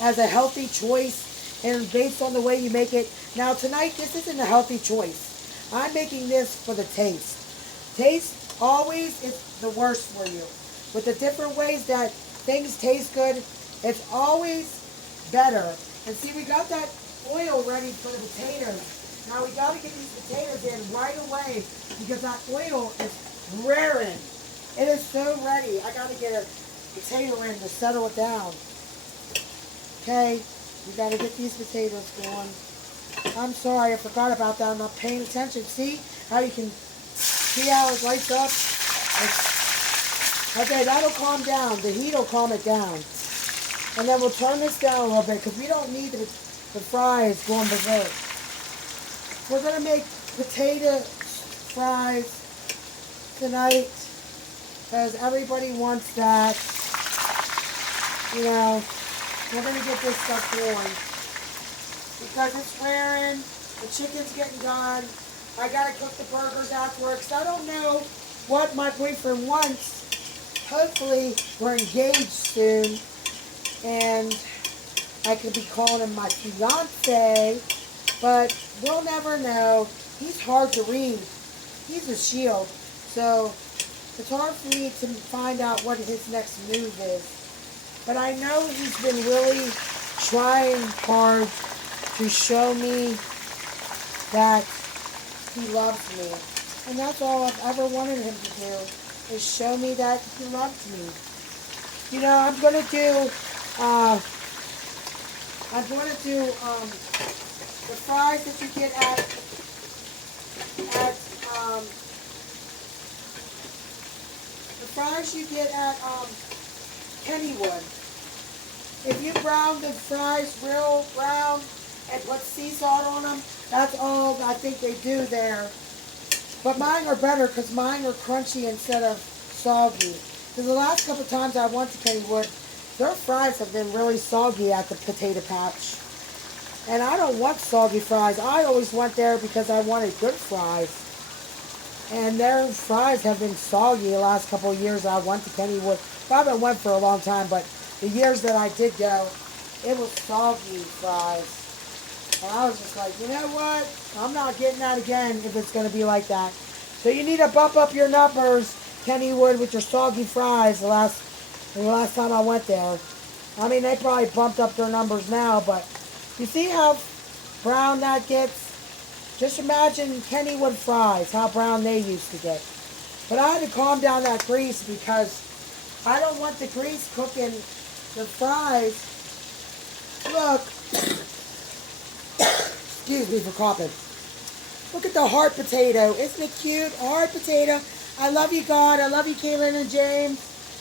as a healthy choice and based on the way you make it. Now tonight, this isn't a healthy choice. I'm making this for the taste. Taste always is the worst for you. With the different ways that things taste good, it's always better. And see, we got that oil ready for the potatoes. Now we got to get these potatoes in right away because that oil is raring. It is so ready. I got to get a potato in to settle it down. Okay, we got to get these potatoes going. I'm sorry, I forgot about that. I'm not paying attention. See how you can see how it lights up? Okay, that'll calm down. The heat will calm it down. And then we'll turn this down a little bit because we don't need the fries going berserk. We're going to make potato fries tonight because everybody wants that. You know, we're going to get this stuff going because it's raring, the chicken's getting done. I got to cook the burgers afterwards. I don't know what my boyfriend wants. Hopefully, we're engaged soon, and I could be calling him my fiance, but we'll never know. He's hard to read. He's a shield, so it's hard for me to find out what his next move is. But I know he's been really trying hard to show me that he loves me. And that's all I've ever wanted him to do, is show me that he loves me. You know, I'm going to do the fries that you get at Kennywood. If you brown the fries real brown and put sea salt on them, that's all I think they do there. But mine are better because mine are crunchy instead of soggy. Because the last couple of times I went to Kennywood, their fries have been really soggy at the potato patch. And I don't want soggy fries. I always went there because I wanted good fries. And their fries have been soggy the last couple of years I went to Kennywood. I haven't went for a long time, but the years that I did go, it was soggy fries. And I was just like, you know what? I'm not getting that again if it's going to be like that. So you need to bump up your numbers, Kennywood, with your soggy fries the last time I went there. I mean, they probably bumped up their numbers now, but you see how brown that gets? Just imagine Kennywood fries, how brown they used to get. But I had to calm down that grease because I don't want the grease cooking the fries. Look. Excuse me for coughing. Look at the heart potato. Isn't it cute? A heart potato. I love you, God. I love you, Kaylin and James.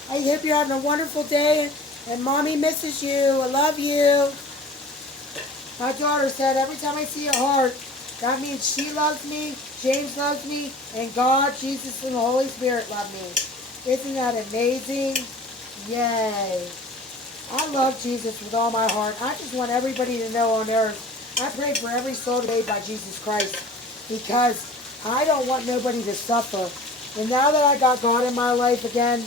I hope you're having a wonderful day. And Mommy misses you. I love you. My daughter said every time I see a heart, that means she loves me, James loves me, and God, Jesus, and the Holy Spirit love me. Isn't that amazing? Yay. I love Jesus with all my heart. I just want everybody to know on earth, I pray for every soul made by Jesus Christ because I don't want nobody to suffer. And now that I got God in my life again,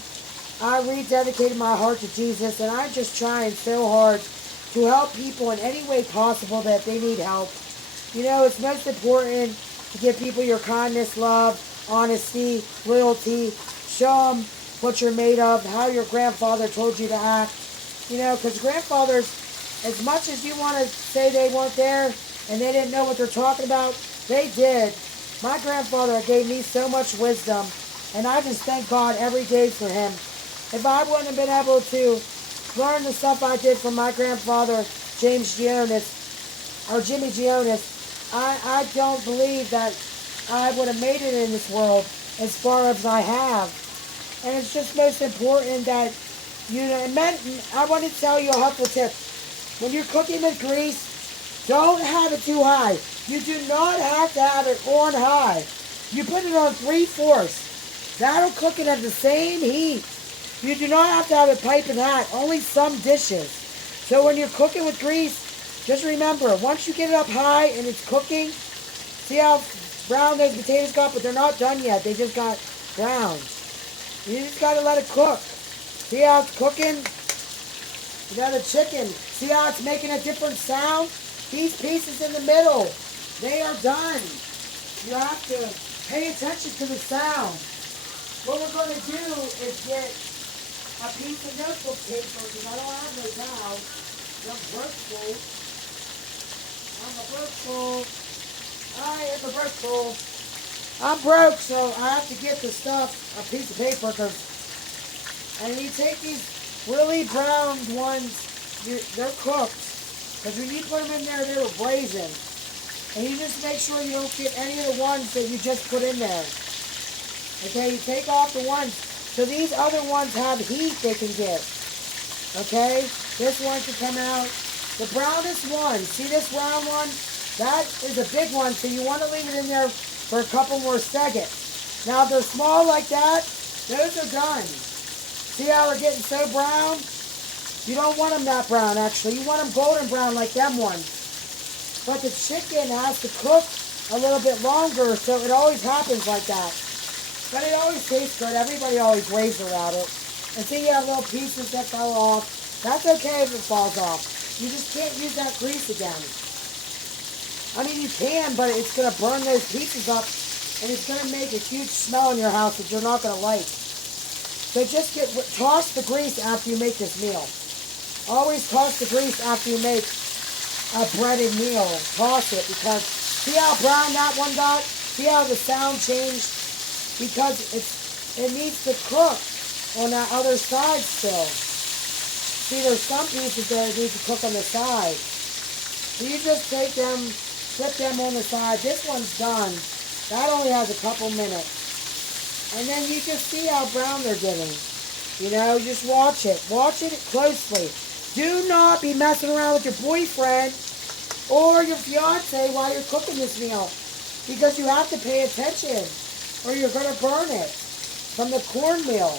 I rededicated my heart to Jesus, and I'm just trying so hard to help people in any way possible that they need help. You know, it's most important to give people your kindness, love, honesty, loyalty. Show them what you're made of, how your grandfather told you to act. You know, because grandfathers, as much as you want to say they weren't there and they didn't know what they're talking about, they did. My grandfather gave me so much wisdom, and I just thank God every day for him. If I wouldn't have been able to learn the stuff I did from my grandfather, James Gionis, or Jimmy Gionis, I don't believe that I would have made it in this world as far as I have. And it's just most important that, you know, I want to tell you a helpful tip. When you're cooking with grease, don't have it too high. You do not have to have it on high. You put it on 3/4. That'll cook it at the same heat. You do not have to have it piping hot. Only some dishes. So when you're cooking with grease, just remember, once you get it up high and it's cooking, see how brown those potatoes got, but they're not done yet. They just got brown. You just got to let it cook. See how it's cooking? You know the chicken, see how it's making a different sound? These pieces in the middle, they are done. You have to pay attention to the sound. What we're going to do is get a piece of notebook paper, because I don't have those now. I'm grateful. I'm a grateful. I am a grateful. I'm broke, so I have to get the stuff, a piece of paper, and you take these really browned ones, they're cooked. Because when you put them in there, they were braising. And you just make sure you don't get any of the ones that you just put in there. Okay, you take off the ones. So these other ones have heat they can get. Okay, this one can come out. The brownest one, see this brown one? That is a big one, so you want to leave it in there for a couple more seconds. Now if they're small like that, those are done. See how they're getting so brown? You don't want them that brown, actually. You want them golden brown like them ones. But the chicken has to cook a little bit longer, so it always happens like that. But it always tastes good. Everybody always raves about it. And see, you have little pieces that fall off. That's okay if it falls off. You just can't use that grease again. I mean, you can, but it's going to burn those pieces up, and it's going to make a huge smell in your house that you're not going to like. So just toss the grease after you make this meal. Always toss the grease after you make a breaded meal. Toss it, because see how brown that one got? See how the sound changed? Because it needs to cook on that other side still. See, there's some pieces that need to cook on the side. So you just take them, flip them on the side. This one's done. That only has a couple minutes. And then you just see how brown they're getting. You know, just watch it. Watch it closely. Do not be messing around with your boyfriend or your fiance while you're cooking this meal. Because you have to pay attention, or you're going to burn it from the cornmeal.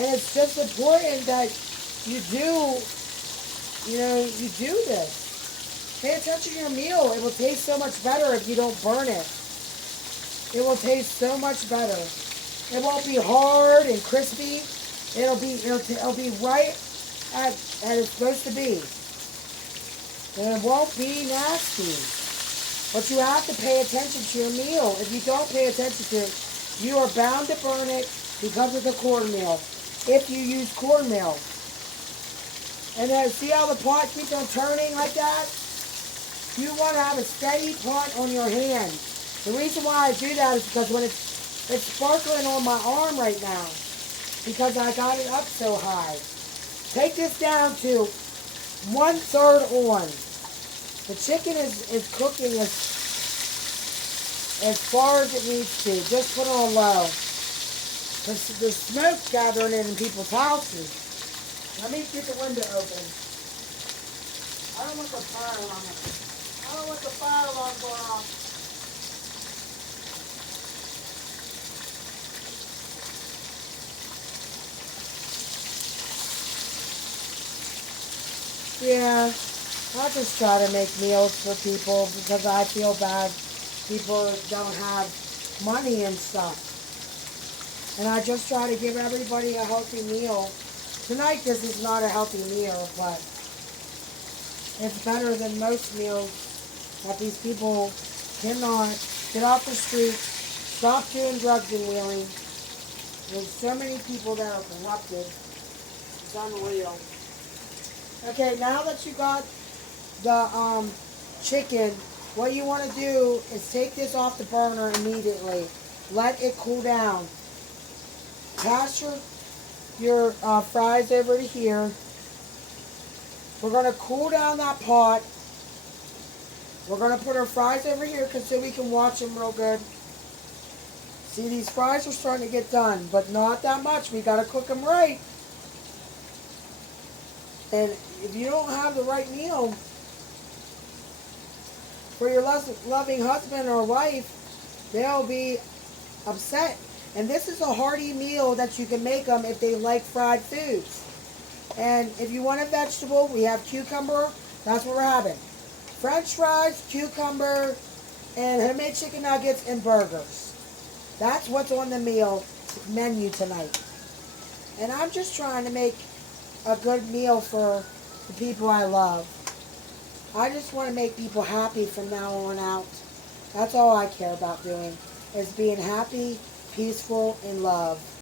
And it's just important that you do this. Pay attention to your meal. It will taste so much better if you don't burn it. It will taste so much better. It won't be hard and crispy. It'll be right at it's supposed to be. And it won't be nasty. But you have to pay attention to your meal. If you don't pay attention to it, you are bound to burn it because of the cornmeal. If you use cornmeal. And then see how the pot keeps on turning like that? You want to have a steady pot on your hand. The reason why I do that is because when it's sparkling on my arm right now, because I got it up so high. Take this down to 1/3 on. The chicken is cooking as far as it needs to. Just put it on low. Because the smoke's gathering in people's houses. Let me get the window open. I don't want the fire alarm. I don't want the fire alarm going off. Yeah, I just try to make meals for people because I feel bad people don't have money and stuff. And I just try to give everybody a healthy meal. Tonight this is not a healthy meal, but it's better than most meals that these people cannot get off the streets, stop doing drugs and wheeling. There's so many people that are corrupted. It's unreal. Okay, now that you got the chicken, what you want to do is take this off the burner immediately. Let it cool down. Pass your fries over to here. We're going to cool down that pot. We're going to put our fries over here so we can watch them real good. See, these fries are starting to get done, but not that much. We got to cook them right. And if you don't have the right meal for your loving husband or wife, they'll be upset. And this is a hearty meal that you can make them if they like fried foods. And if you want a vegetable, we have cucumber. That's what we're having. French fries, cucumber, and homemade chicken nuggets and burgers. That's what's on the meal menu tonight. And I'm just trying to make a good meal for the people I love. I just want to make people happy from now on out. That's all I care about doing, is being happy, peaceful, in love.